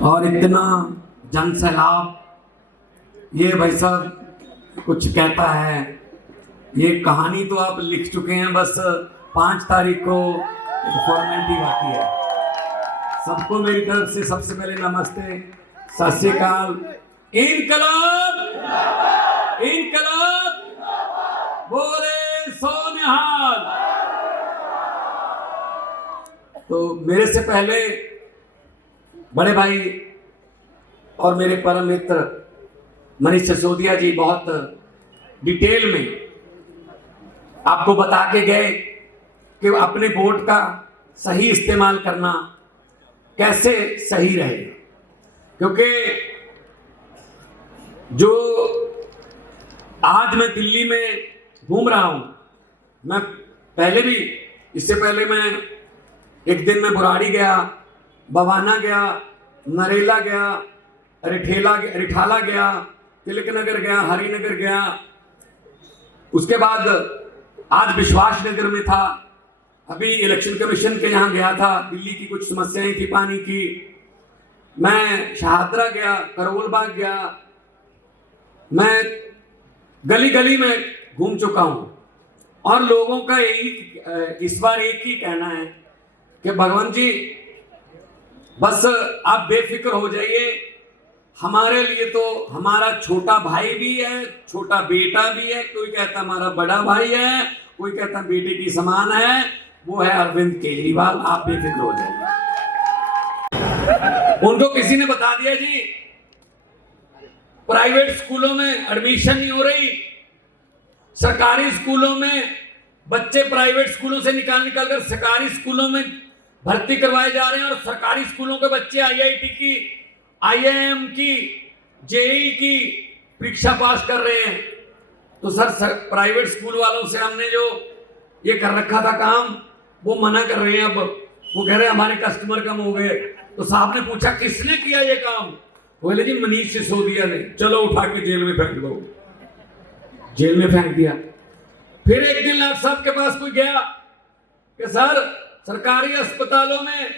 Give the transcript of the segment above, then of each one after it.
और इतना जन सैलाब, ये भाई साहब कुछ कहता है। ये कहानी तो आप लिख चुके हैं, बस 5 तारीख को फॉर्मेलिटी बाकी है। सबको मेरी तरफ से सबसे पहले नमस्ते, सत श्री अकाल। इनकलाब इनकलाब बोले सोनिहाल। तो मेरे से पहले बड़े भाई और मेरे परम मित्र मनीष सिसोदिया जी बहुत डिटेल में आपको बता के गए कि अपने वोट का सही इस्तेमाल करना कैसे सही रहे। क्योंकि जो आज मैं दिल्ली में घूम रहा हूं, मैं पहले भी, इससे पहले मैं एक दिन में बुराड़ी गया, बवाना गया, नरेला गया, रिठाला गया, तिलक नगर गया, हरिनगर गया, उसके बाद आज विश्वास नगर में था, अभी इलेक्शन कमीशन के यहाँ गया था, दिल्ली की कुछ समस्याएं थी पानी की। मैं शहादरा गया, करोल बाग गया, मैं गली गली में घूम चुका हूं। और लोगों का इस बार एक ही कहना है कि भगवान जी बस आप बेफिक्र हो जाइए, हमारे लिए तो हमारा छोटा भाई भी है, छोटा बेटा भी है, कोई कहता हमारा बड़ा भाई है, कोई कहता बेटे की समान है, वो है अरविंद केजरीवाल, आप बेफिक्र हो जाइए। उनको किसी ने बता दिया जी प्राइवेट स्कूलों में एडमिशन नहीं हो रही, सरकारी स्कूलों में बच्चे प्राइवेट स्कूलों से निकाल कर सरकारी स्कूलों में भर्ती करवाए जा रहे हैं, और सरकारी स्कूलों के बच्चे आईआईटी की, आईआईएम की, जेईई की परीक्षा पास कर रहे हैं। तो सर प्राइवेट स्कूल वालों से हमने जो ये कर रखा था काम, वो मना कर रहे हैं। अब वो कह रहे हैं हमारे कस्टमर कम हो गए। तो साहब ने पूछा किसने किया ये काम? बोले जी मनीष सिसोदिया ने। चलो उठा के जेल में फेंक दो। जेल में फेंक दिया। फिर एक दिन डॉक्टर साहब के पास कोई गया कि सर सरकारी अस्पतालों में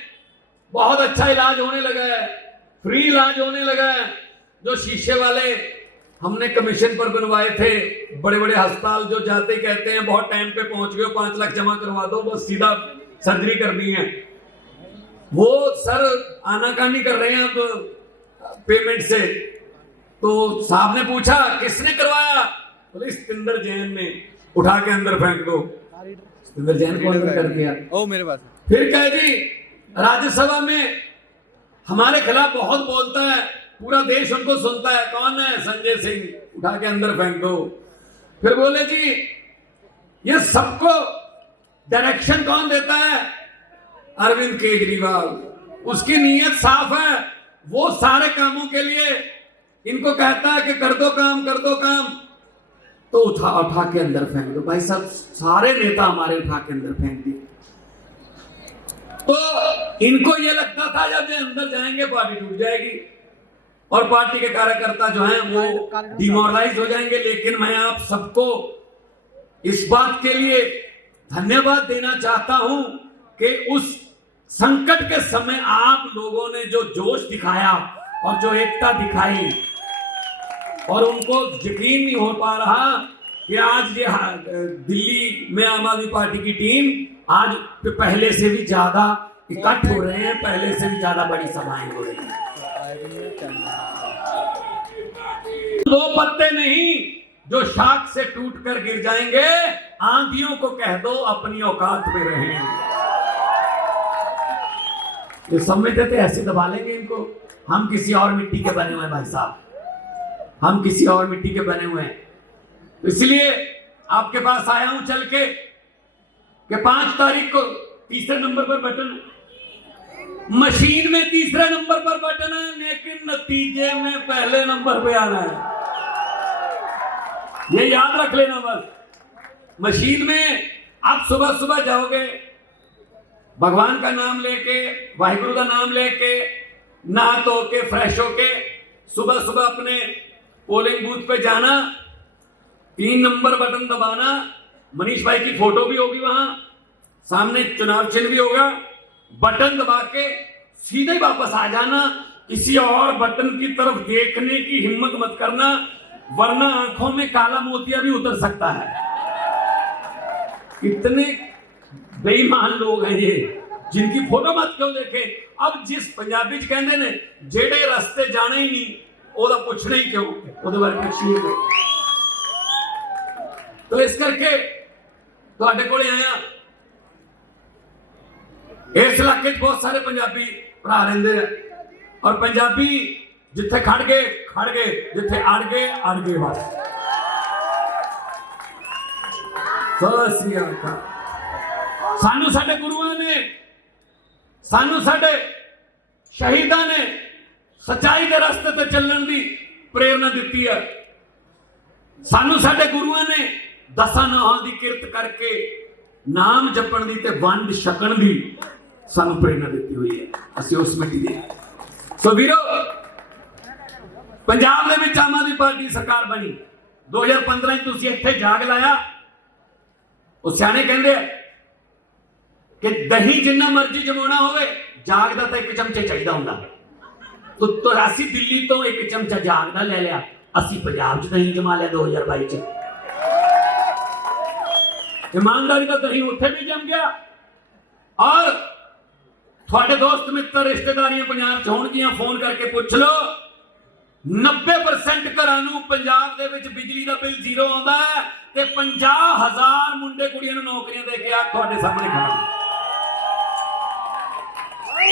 बहुत अच्छा इलाज होने लगा है, फ्री इलाज होने लगा है। जो शीशे वाले हमने कमीशन पर बनवाए थे, बड़े बड़े अस्पताल जो जाते ही कहते हैं बहुत टाइम पे पहुंच गए, 5 लाख जमा करवा दो, बस सीधा सर्जरी करनी है, वो सर आनाकानी कर रहे हैं अब पेमेंट से। तो साहब ने पूछा किसने करवाया? बोले सतिंदर जैन ने। उठा के अंदर फेंक दो। सतिंदर जैन को अंदर कर दिया। ओ मेरे पास। फिर कहे जी राज्यसभा में हमारे खिलाफ बहुत बोलता है, पूरा देश उनको सुनता है, कौन है? संजय सिंह। उठा के अंदर फेंक दो। फिर बोले जी ये सबको डायरेक्शन कौन देता है? अरविंद केजरीवाल। उसकी नीयत साफ है, वो सारे कामों के लिए इनको कहता है कि कर दो काम, कर दो काम। तो उठा के अंदर फेंक दो। भाई साहब सारे नेता हमारे उठा के अंदर फेंक दिए। तो इनको ये लगता था जब ये अंदर जाएंगे पार्टी टूट जाएगी और पार्टी के कार्यकर्ता जो हैं वो डिमोरलाइज हो जाएंगे। लेकिन मैं आप सबको इस बात के लिए धन्यवाद देना चाहता हूं कि उस संकट के समय आप लोगों ने जो जोश दिखाया और जो एकता दिखाई, और उनको यकीन नहीं हो पा रहा कि आज ये दिल्ली में आम आदमी पार्टी की टीम आज पहले से भी ज्यादा इकट्ठ हो रहे हैं, पहले से भी ज्यादा बड़ी सभाएं हो रही हैं। 2 पत्ते नहीं जो शाख से टूटकर गिर जाएंगे, आंधियों को कह दो अपनी औकात में रहें। ये समझते थे ऐसे दबा लेंगे इनको। हम किसी और मिट्टी के बने हुए हैं भाई साहब, हम किसी और मिट्टी के बने हुए हैं। तो इसलिए आपके पास आया हूं चल के कि 5 तारीख को तीसरे नंबर पर बटन है, मशीन में तीसरे नंबर पर बटन है, लेकिन नतीजे में पहले नंबर पे आना है। ये याद रख लेना बस। मशीन में आप सुबह सुबह जाओगे, भगवान का नाम लेके, वाहिगुरु का नाम लेके, नहा धो के, फ्रेश होके सुबह सुबह अपने पोलिंग बूथ पे जाना, 3 नंबर बटन दबाना, मनीष भाई की फोटो भी होगी वहां, सामने चुनाव चिन्ह भी होगा, बटन दबा के सीधे वापस आ जाना। किसी और बटन की तरफ देखने की हिम्मत मत करना, वरना आंखों में काला मोतिया भी उतर सकता है। इतने बेईमान लोग हैं ये, जिनकी फोटो मत क्यों देखें। अब जिस पंजाबी च कहते ने जेड़े रास्ते जाने ही नहीं ओदा पूछना ही क्यों, ओदे बारे पूछिए क्यों। तो इस करके तुहाडे कोले आया। इस इलाके बहुत सारे पंजाबी भरा रहिंदे हैं और पंजाबी जिथे खड़ गए जिथे अड़ गए बस। सानू साडे गुरुआं ने, सानू साडे शहीदां ने सच्चाई के रास्ते ते चलण दी प्रेरणा दी है। सानू साडे गुरुआं ने दसां नाहां दी किरत करके नाम जपण दी ते वंड छकण दी सानू प्रेरणा दी हुई है। असीं उस मिट्टी दे। सो वीरो, पंजाब दे विच आम आदमी पार्टी सरकार बनी 2015 च तुसीं इत्थे जाग लाया। ਉਹ ਸਿਆਣੇ ਕਹਿੰਦੇ ਆ ਕਿ ਦਹੀਂ ਜਿੰਨਾ ਮਰਜ਼ੀ ਜਮਾਉਣਾ ਹੋਵੇ ਜਾਗ ਦਾ ਤਾਂ ਇੱਕ ਚਮਚਾ ਚਾਹੀਦਾ ਹੁੰਦਾ। ਤੋ 83 ਦਿੱਲੀ ਤੋਂ ਇੱਕ ਚਮਚਾ ਜਾਗ ਦਾ ਲੈ ਲਿਆ, ਅਸੀਂ ਪੰਜਾਬ 'ਚ ਦਹੀਂ ਜਮਾ ਲਿਆ 2022 'ਚ। ईमानदारी का दही उत्थे भी जम गया। और थोड़े दोस्त मित्र रिश्तेदारियां पंजाब च होणगियां, फोन करके पूछ लो 90% घरां नूं पंजाब दे विच बिजली दा बिल जीरो आउंदा है ते 50,000 मुंडे कुड़ियां नूं नौकरियां दे के आ तुहाडे सामने खड़ा।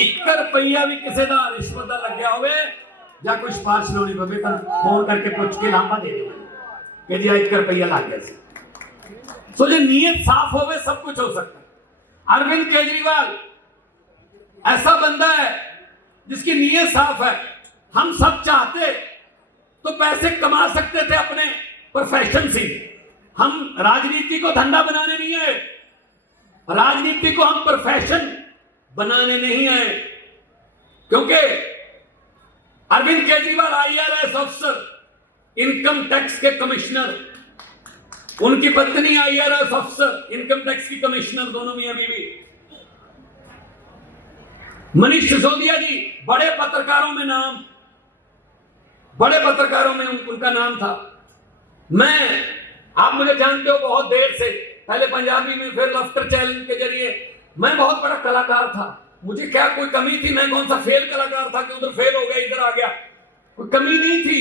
1 रुपया भी किसी दा रिश्वत दा लग्या होवे जां कोई सिफारिश लाउणी पवे तां फोन करके पूछ के लांभा दे दिओ कि जी 1 रुपया लग गया सी। तो जो नीयत साफ होवे सब कुछ हो सकता है। अरविंद केजरीवाल ऐसा बंदा है जिसकी नीयत साफ है। हम सब चाहते तो पैसे कमा सकते थे अपने प्रोफेशन से। हम राजनीति को धंधा बनाने नहीं आए, राजनीति को हम प्रोफेशन बनाने नहीं आए। क्योंकि अरविंद केजरीवाल IRS अफसर, इनकम टैक्स के कमिश्नर, उनकी पत्नी IRS अफसर, इनकम टैक्स की कमिश्नर, दोनों मियां बीवी। मनीष सिसोदिया जी बड़े पत्रकारों में नाम, बड़े पत्रकारों में उनका नाम था। मैं, आप मुझे जानते हो बहुत देर से, पहले पंजाबी में फिर लफ्टर चैलेंज के जरिए। मैं बहुत बड़ा कलाकार था, मुझे क्या कोई कमी थी? मैं कौन सा फेल कलाकार था कि उधर फेल हो गया इधर आ गया? कोई कमी नहीं थी।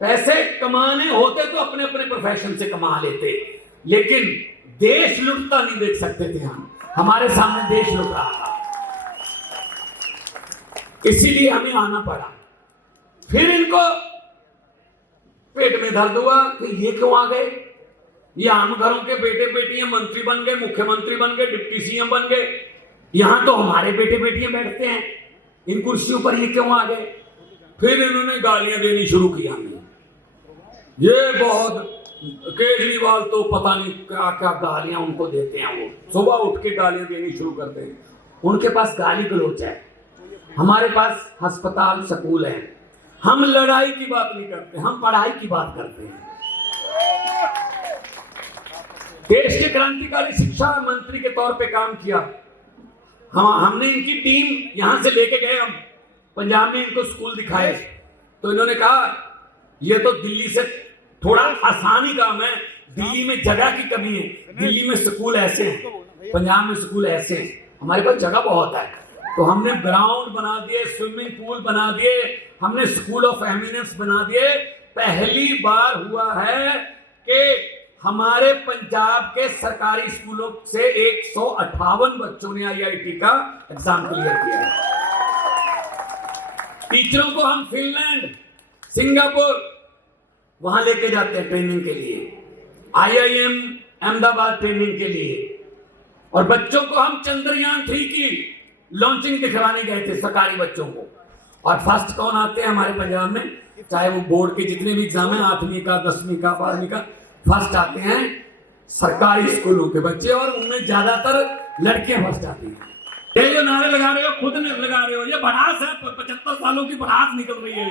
पैसे कमाने होते तो अपने अपने प्रोफेशन से कमा लेते, लेकिन देश लुटता नहीं देख सकते थे हम। हमारे सामने देश लुट रहा था, इसीलिए हमें आना पड़ा। फिर इनको पेट में दर्द हुआ कि ये क्यों आ गए? ये आम घरों के बेटे बेटियां मंत्री बन गए, मुख्यमंत्री बन गए, डिप्टी CM बन गए। यहां तो हमारे बेटे बेटियां बैठते हैं, इन कुर्सियों पर ये क्यों आ गए? फिर इन्होंने गालियां देनी शुरू की हमें। ये बहुत केजरीवाल तो पता नहीं क्या क्या गालियां उनको देते हैं। वो सुबह उठ के गालियां देनी शुरू करते हैं। उनके पास गाली गलौच है, हमारे पास अस्पताल स्कूल है। हम लड़ाई की बात नहीं करते, हम पढ़ाई की बात करते हैं। देश के क्रांतिकारी शिक्षा मंत्री के तौर पे काम किया। हमने इनकी टीम यहां से लेके गए, हम पंजाब में इनको स्कूल दिखाए। तो इन्होंने कहा ये तो दिल्ली से थोड़ा आसान ही काम है, दिल्ली में जगह की कमी है, दिल्ली में स्कूल ऐसे हैं, पंजाब में स्कूल ऐसे हैं, हमारे पास जगह बहुत है। तो हमने ग्राउंड बना दिए, स्विमिंग पूल बना दिए, हमने स्कूल ऑफ एमिनेंस बना दिए। पहली बार हुआ है कि हमारे पंजाब के सरकारी स्कूलों से 158 बच्चों ने IIT का एग्जाम क्लियर किया है। टीचरों को हम फिनलैंड, सिंगापुर वहां लेके जाते हैं ट्रेनिंग के लिए, IIM अहमदाबाद ट्रेनिंग के लिए। और बच्चों को हम चंद्रयान 3 की लॉन्चिंग दिखवाने गए थे सरकारी बच्चों को। और फर्स्ट कौन आते हैं हमारे पंजाब में? चाहे वो बोर्ड के जितने भी एग्जाम है, 8वीं का, 10वीं का, 12वीं का, फर्स्ट आते हैं सरकारी स्कूलों के बच्चे, और उनमें ज्यादातर लड़कियां फर्स्ट आती हैं। ये जो नारे लगा रहे हो खुद लगा रहे हो, ये भड़ास है, 75 सालों की भड़ास निकल रही है।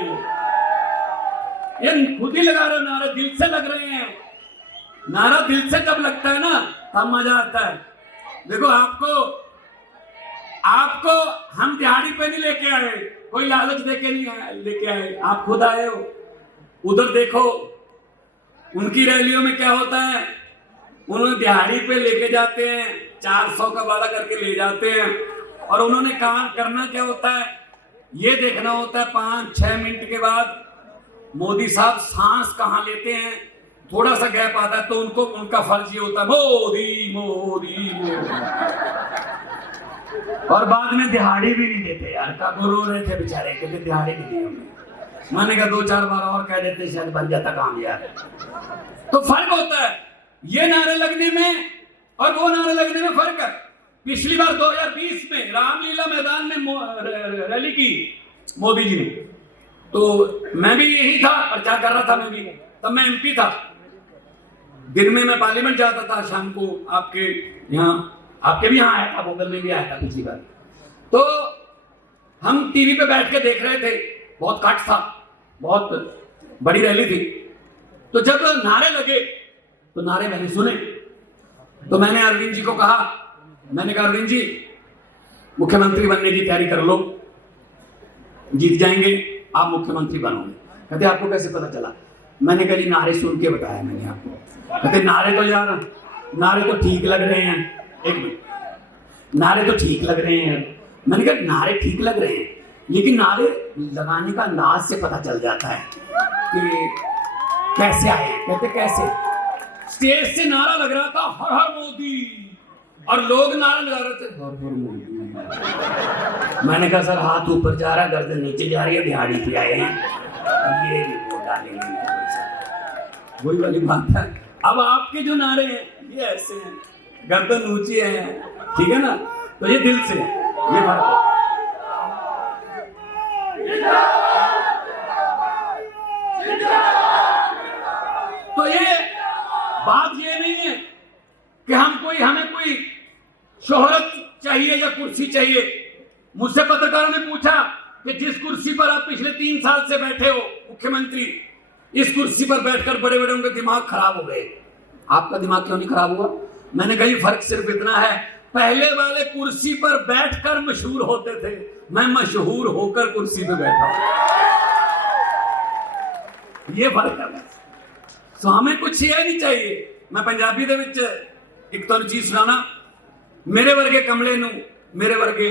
ये खुद ही लगा रहे हो नारे, दिल से लग रहे हैं। नारा दिल से जब लगता है ना तब मजा आता है। देखो आपको हम दिहाड़ी पे नहीं लेके आए, कोई लालच देके नहीं लेके आए, आप खुद आए हो। उधर देखो उनकी रैलियों में क्या होता है, उन्होंने दिहाड़ी पे लेके जाते हैं, 400 का वादा करके ले जाते हैं, और उन्होंने काम करना क्या होता है, ये देखना होता है 5-6 मिनट के बाद मोदी साहब सांस कहां लेते हैं, थोड़ा सा गैप आता है तो उनको उनका फर्ज ये होता है मोदी मोदी मोदी, और बाद में दिहाड़ी भी नहीं देते यार, काको रो रहे थे बेचारे क्योंकि दिहाड़ी नहीं दी हमने। मैंने कहा 2-4 बार और कह देते शायद बन जाता काम यार। तो फर्क होता है ये नारे लगने में और वो नारे लगने में फर्क है। पिछली बार 2020 में रामलीला मैदान में रैली की मोदी जी ने, तो मैं भी यही था, प्रचार कर रहा था मैं भी, तब मैं एमपी था। दिन में मैं पार्लियामेंट जाता था, शाम को आपके यहाँ, आपके भी यहाँ आया था, भोगल में भी आया था पिछली बार। तो हम टीवी पे बैठ के देख रहे थे, बहुत कट था, बहुत बड़ी रैली थी। तो जब नारे लगे तो नारे मैंने सुने, तो मैंने अरविंद जी को कहा, मैंने कहा अरविंद जी मुख्यमंत्री बनने की तैयारी कर लो, जीत जाएंगे आप मुख्यमंत्री बनोगे। कहते आपको कैसे पता चला? मैंने कहा जी नारे सुन के बताया मैंने आपको। कहते नारे तो यार, नारे तो ठीक लग रहे हैं, एक मिनट, नारे तो ठीक लग रहे हैं। मैंने कहा नारे ठीक लग रहे हैं, लेकिन नारे लगाने का अंदाज से पता चल जाता है कि कैसे आए। कहते कैसे? स्टेज से नारा लग रहा था हर हर मोदी, और लोग नारा लगा रहे थे हर हर मोदी। मैंने कहा सर हाथ ऊपर जा रहा है, गर्दन नीचे जा रही है, दिहाड़ी पे आए हैं, ये रिपोर्ट डालेंगे। वही वाली बात है। अब आपके जो नारे हैं ये ऐसे हैं, गर्दन ऊंची है, ठीक है ना, तो ये दिल से है, ये फर्क है। तो ये बात ये नहीं है कि हमें कोई शोहरत चाहिए या कुर्सी चाहिए। मुझसे पत्रकारों ने पूछा कि जिस कुर्सी पर आप पिछले 3 साल से बैठे हो मुख्यमंत्री, इस कुर्सी पर बैठकर बड़े बड़े उनके दिमाग खराब हो गए, आपका दिमाग क्यों नहीं खराब हुआ? मैंने कहा फर्क सिर्फ इतना है, पहले वाले कुर्सी पर बैठकर मशहूर होते थे, मैं मशहूर होकर कुर्सी पे बैठा हूं, ये फर्क है। सो हमें कुछ ये नहीं चाहिए। मैं पंजाबी दे विच एक तो चीज सुनाना, मेरे वर्गे कमले नूं, मेरे वर्गे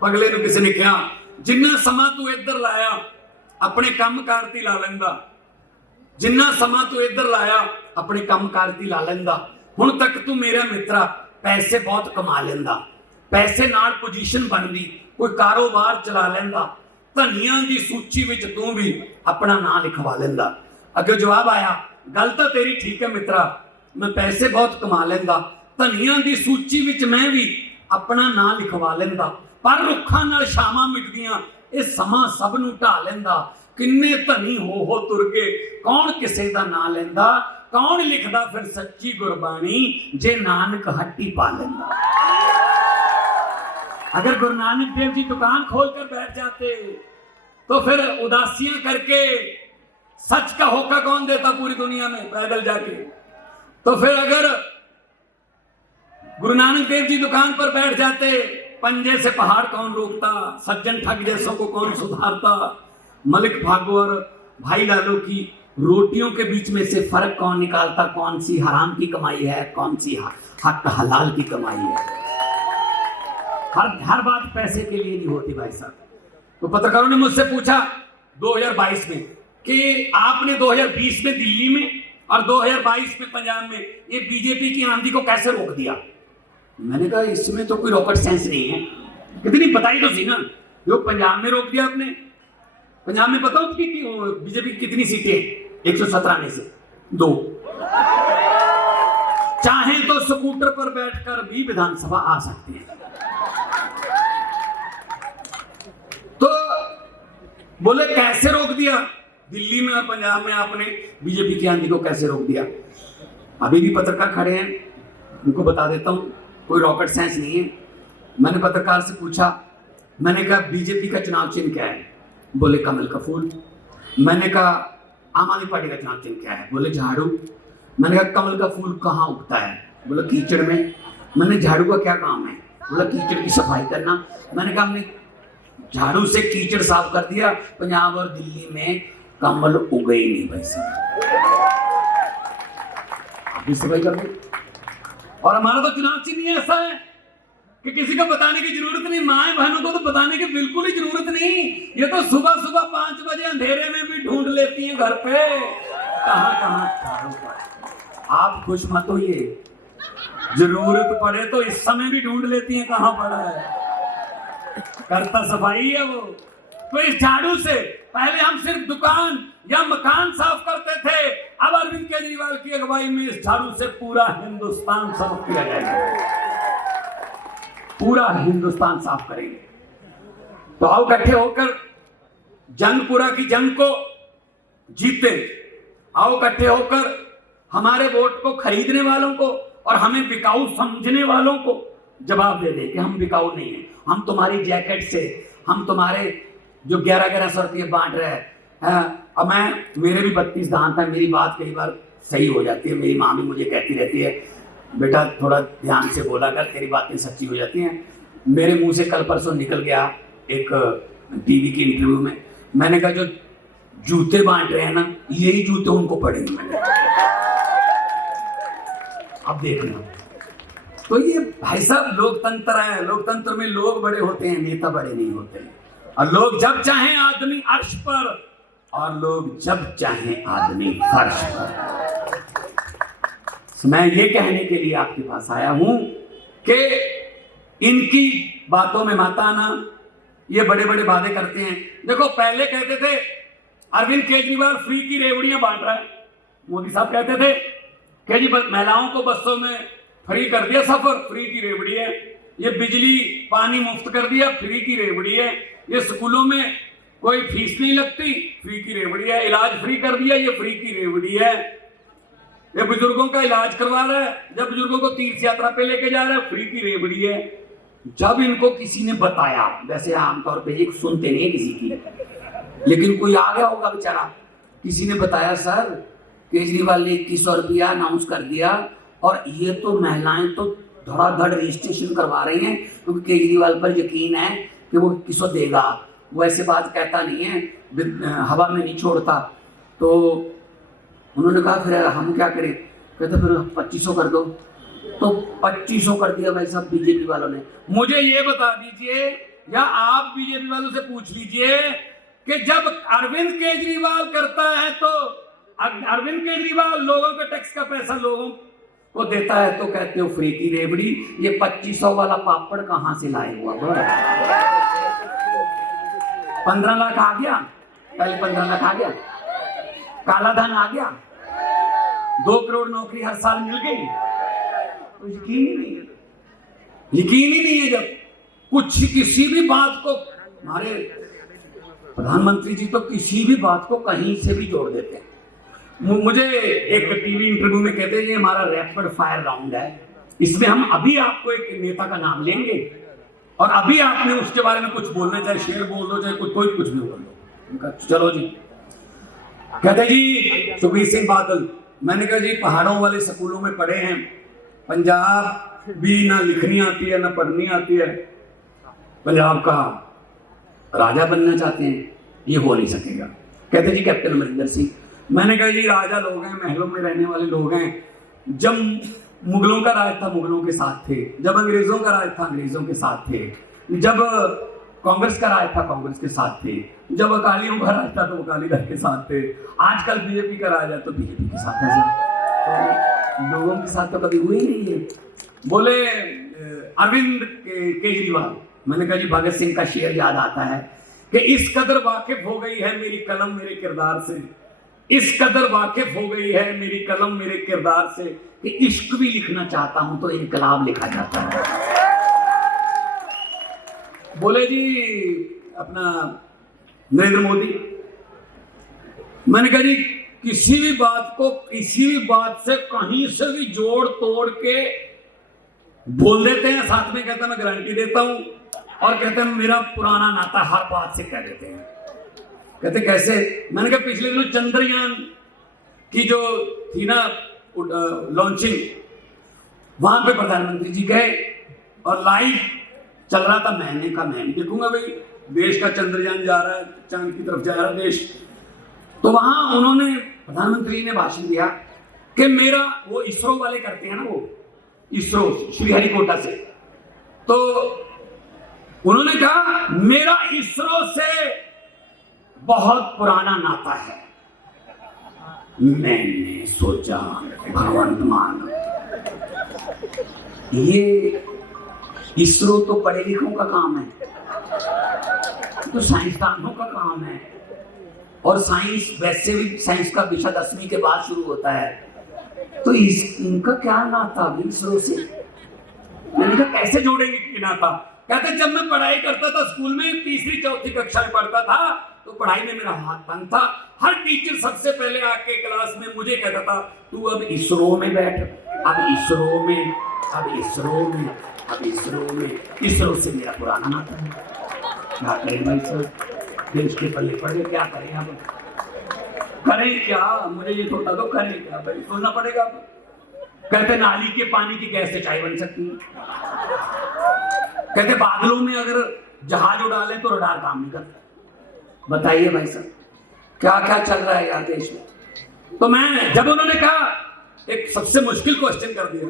पगले नूं किसी ने कहा, जिन्ना समा तू इधर लाया अपने काम कारती ला लेंदा, जिन्ना समा तू इधर लाया अपने काम कारती ला लेंदा, हुण तक तू मेरा मित्रा पैसे बहुत कमा लेंदा, पैसे नाल पोजीशन बनदी, कोई कारोबार चला लेंदा, धनिया दी सूची विच तू भी अपना नाम लिखवा लेंदा। अगे जवाब आया, गल तो तेरी ठीक है मित्रा, मैं पैसे बहुत कमा लेंदा, धनिया दी सूची विच मैं भी अपना नाम लिखवा लेंदा, पर रुखां नाल शामां मिटदियां ये समा सब नूं ढा लेंदा, किन्ने धनी हो तुर गए कौन किसे दा नाम लेंदा, कौन लिखदा फिर सच्ची गुरबाणी जे नानक हट्टी पा लेंदा। अगर गुरु नानक देव जी दुकान खोलकर बैठ जाते तो फिर उदासियां करके सच का होका कौन देता पूरी दुनिया में पैदल जाके? तो फिर अगर गुरु नानक देव जी दुकान पर बैठ जाते, पंजे से पहाड़ कौन रोकता, सज्जन ठग जैसों को कौन सुधारता, मलिक भागो और भाई लालो की रोटियों के बीच में से फर्क कौन निकालता, कौन सी हराम की कमाई है, कौन सी हक हलाल की कमाई है। हर बात पैसे के लिए नहीं होती भाई साहब। तो पत्रकारों ने मुझसे पूछा 2022 में कि आपने 2020 में दिल्ली में और 2022 में पंजाब में ये बीजेपी की आंधी को कैसे रोक दिया? मैंने कहा इसमें तो कोई रॉकेट साइंस नहीं है, कितनी बताई तो सी ना, जो पंजाब में रोक दिया आपने। पंजाब में पता हो कि बीजेपी की कितनी सीटें? 117 में से 2। चाहे तो स्कूटर पर बैठकर भी विधानसभा आ सकते हैं। तो बोले कैसे रोक दिया दिल्ली में और पंजाब में आपने बीजेपी की आंधी को कैसे रोक दिया? अभी भी पत्रकार खड़े हैं, उनको बता देता हूं, कोई रॉकेट साइंस नहीं है। मैंने पत्रकार से पूछा, मैंने कहा बीजेपी का चुनाव चिन्ह क्या है? बोले कमल का फूल। मैंने कहा आम आदमी पार्टी का चुनाव चिन्ह क्या है? बोले झाड़ू। मैंने कहा कमल का फूल कहाँ उगता है? बोला कीचड़ में। मैंने झाड़ू का क्या काम है? बोला कीचड़ की सफाई करना। मैंने कहा हमने झाड़ू से कीचड़ साफ कर दिया। पंजाब और दिल्ली में कमल उगे ही नहीं भाई साहब, आप सफाई कर दो। और हमारा तो चुनाव चिन्ह ही ऐसा है कि किसी को बताने की जरूरत नहीं, माए बहनों को तो बताने की बिल्कुल ही जरूरत नहीं। ये तो सुबह सुबह 5 बजे अंधेरे में भी ढूंढ लेती हैं घर पे, कहां। आप खुश मत होइए, जरूरत पड़े तो इस समय भी ढूंढ लेती हैं कहां पड़ा है, करता सफाई है वो। तो इस झाड़ू से पहले हम सिर्फ दुकान या मकान साफ करते थे, अब अरविंद केजरीवाल की अगुवाई में इस झाड़ू से पूरा हिंदुस्तान साफ किया जाएगा, पूरा हिंदुस्तान साफ करेंगे। तो आओ इकट्ठे होकर जंगपुरा की जंग को जीते, आओ इकट्ठे होकर हमारे वोट को खरीदने वालों को और हमें बिकाऊ समझने वालों को जवाब दे दे कि हम बिकाऊ नहीं है। हम तुम्हारी जैकेट से, हम तुम्हारे जो 1100 रुपये बांट रहे हैं, अब मेरे भी 32 दांत है, मेरी बात कई बार सही हो जाती है। मेरी माँ भी मुझे कहती रहती है, बेटा थोड़ा ध्यान से बोला कर, तेरी बातें सच्ची हो जाती हैं। मेरे मुंह से कल परसों निकल गया एक टीवी की इंटरव्यू में, मैंने कहा जो जूते बांट रहे हैं ना, यही जूते उनको पड़ेंगे। मैंने अब देखना। तो ये भाई साहब लोकतंत्र है, लोकतंत्र में लोग बड़े होते हैं, नेता बड़े नहीं होते। और लोग जब चाहें आदमी अर्श पर, और लोग जब चाहें आदमी फर्श पर। मैं ये कहने के लिए आपके पास आया हूं कि इनकी बातों में मत आना, ये बड़े बड़े वादे करते हैं। देखो पहले कहते थे अरविंद केजरीवाल फ्री की रेवड़ियां बांट रहा है, मोदी साहब कहते थे कि जी महिलाओं को बसों में फ्री कर दिया सफर, फ्री की रेवड़ी है। ये बिजली पानी मुफ्त कर दिया, फ्री की रेवड़ी है। ये स्कूलों में कोई फीस नहीं लगती, फ्री की रेवड़ी है। इलाज फ्री कर दिया, ये फ्री की रेवड़ी है। ये बुजुर्गों का इलाज करवा रहा है, जब बुजुर्गों को तीर्थ यात्रा पे लेके जा रहा है, फ्री की रेवड़ी है। जब इनको किसी ने बताया, वैसे आमतौर पे ये सुनते नहीं है किसी की, लेकिन कोई आ गया होगा बेचारा, किसी ने बताया सर केजरीवाल ने 2100 रुपया अनाउंस कर दिया और ये तो महिलाएं तो धड़ाधड़ रजिस्ट्रेशन करवा रही हैं क्योंकि केजरीवाल पर यकीन है कि वो 2100 देगा। वो ऐसे बात कहता नहीं है, हवा में नहीं छोड़ता। तो उन्होंने कहा फिर हम क्या करें, कहते फिर 2500 कर दो। तो 2500 कर दिया भाई साहब बीजेपी वालों ने। मुझे ये बता दीजिए या आप बीजेपी वालों से पूछ लीजिए कि जब अरविंद केजरीवाल करता है तो अरविंद केजरीवाल लोगों के टैक्स का पैसा लोगों को देता है तो कहते हो फ्री की रेवड़ी। ये 2500 वाला पापड़ कहां से लाए हुआ? 15 लाख आ गया, पहले 15 लाख आ गया, काला धन आ गया, 2 करोड़ नौकरी हर साल मिल गई। तो यकीन ही नहीं है, यकीन ही नहीं है। जब कुछ किसी भी बात को, हमारे प्रधानमंत्री जी तो किसी भी बात को कहीं से भी जोड़ देते हैं। मुझे एक टीवी इंटरव्यू में कहते हैं ये हमारा रैपिड फायर राउंड है, इसमें हम अभी आपको एक नेता का नाम लेंगे और अभी आपने उसके बारे में कुछ बोलना, चाहे शेर बोल दो चाहे कुछ भी बोल दो। चलो जी। कहते जी सुखबीर सिंह बादल, मैंने कहा जी पहाड़ों वाले स्कूलों में पढ़े हैं, पंजाब भी ना लिखनी आती है ना पढ़नी आती है, पंजाब का राजा बनना चाहते हैं, ये हो नहीं सकेगा। कहते जी कैप्टन अमरिंदर सिंह, मैंने कहा जी राजा लोग हैं, महलों में रहने वाले लोग हैं। जब मुगलों का राज था मुगलों के साथ थे, जब अंग्रेजों का राज था अंग्रेजों के साथ थे, जब कांग्रेस का राज था कांग्रेस के साथ थे, जब अकालियों का राज था तो अकाली दल के साथ थे, आजकल बीजेपी का राज है तो बीजेपी के साथ है। तो लोगों के साथ तो कभी हुए ही नहीं है। बोले अरविंद केजरीवाल, मैंने कहा जी भगत सिंह का शेर याद आता है कि इस कदर वाकिफ हो गई है मेरी कलम मेरे किरदार से, इस कदर वाकिफ हो गई है मेरी कलम मेरे किरदार से कि इश्क भी लिखना चाहता हूं तो इनकलाब लिखा जाता है। बोले जी अपना नरेंद्र मोदी, मैंने कहा जी किसी भी बात को किसी भी बात से कहीं से भी जोड़ तोड़ के बोल देते हैं, साथ में कहते हैं मैं गारंटी देता हूं, और कहते हैं मेरा पुराना नाता हर बात से कह देते हैं। कहते कैसे? मैंने कहा पिछले दिनों चंद्रयान की जो थी ना लॉन्चिंग, वहां पे प्रधानमंत्री जी गए और लाइव चल रहा था। मैंने कहा मैं नहीं देखूंगा भाई, देश का चंद्रयान जा रहा है, चांद की तरफ जा रहा है देश। तो वहां उन्होंने, प्रधानमंत्री ने भाषण दिया कि मेरा, वो इसरो वाले करते हैं ना, वो इसरो श्रीहरिकोटा से, तो उन्होंने कहा मेरा इसरो से बहुत पुराना नाता है। मैंने सोचा भगवंत मान, ये इसरो तो पढ़े लिखों का काम है, तो साइंसदानों का काम है, और साइंस वैसे भी साइंस का विषय 10वीं के बाद शुरू होता है, तो इनका क्या नाता इसरो से? मैंने कहा कैसे जोड़ेंगे ये नाता? कहते जब मैं पढ़ाई करता था स्कूल में, तीसरी चौथी कक्षा में पढ़ता था, तो पढ़ाई में मेरा हाथ तंग था। हर टीचर सबसे पहले आके क्लास में मुझे कहता था तू अब इसरो में बैठ, अब इसरो में, अब इसरो में, अब इसरो में। इसरो से मेरा पुराना नाता है। क्या करें भाई सर, देश के पल्ले पड़े, क्या करें अब, करें क्या? मुझे ये सोचा तो करें क्या भाई, सोचना पड़ेगा। कहते नाली के पानी की कैसे चाय बन सकती है? कहते बादलों में अगर जहाज उड़ा ले तो रडार काम नहीं करता। बताइए भाई साहब क्या क्या चल रहा है यार देश में। तो मैं, जब उन्होंने कहा, एक सबसे मुश्किल क्वेश्चन कर दिया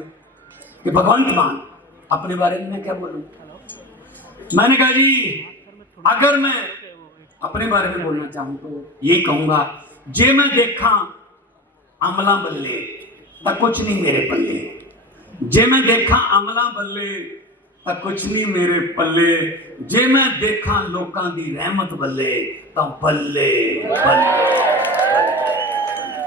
कि भगवंत मान अपने बारे में मैं क्या बोलूं, मैंने कहा जी अगर मैं अपने बारे में बोलना चाहूं तो ये कहूंगा, जे मैं देखा अमला बल्ले तक कुछ नहीं मेरे पल्ले, जे मैं देखा अमला बल्ले ਤਾਂ ਕੁਛ ਨਹੀਂ ਮੇਰੇ ਪੱਲੇ, ਜੇ ਮੈਂ ਦੇਖਾਂ ਲੋਕਾਂ ਦੀ ਰਹਿਮਤ ਬੱਲੇ ਤਾਂ ਬੱਲੇ ਬੱਲੇ।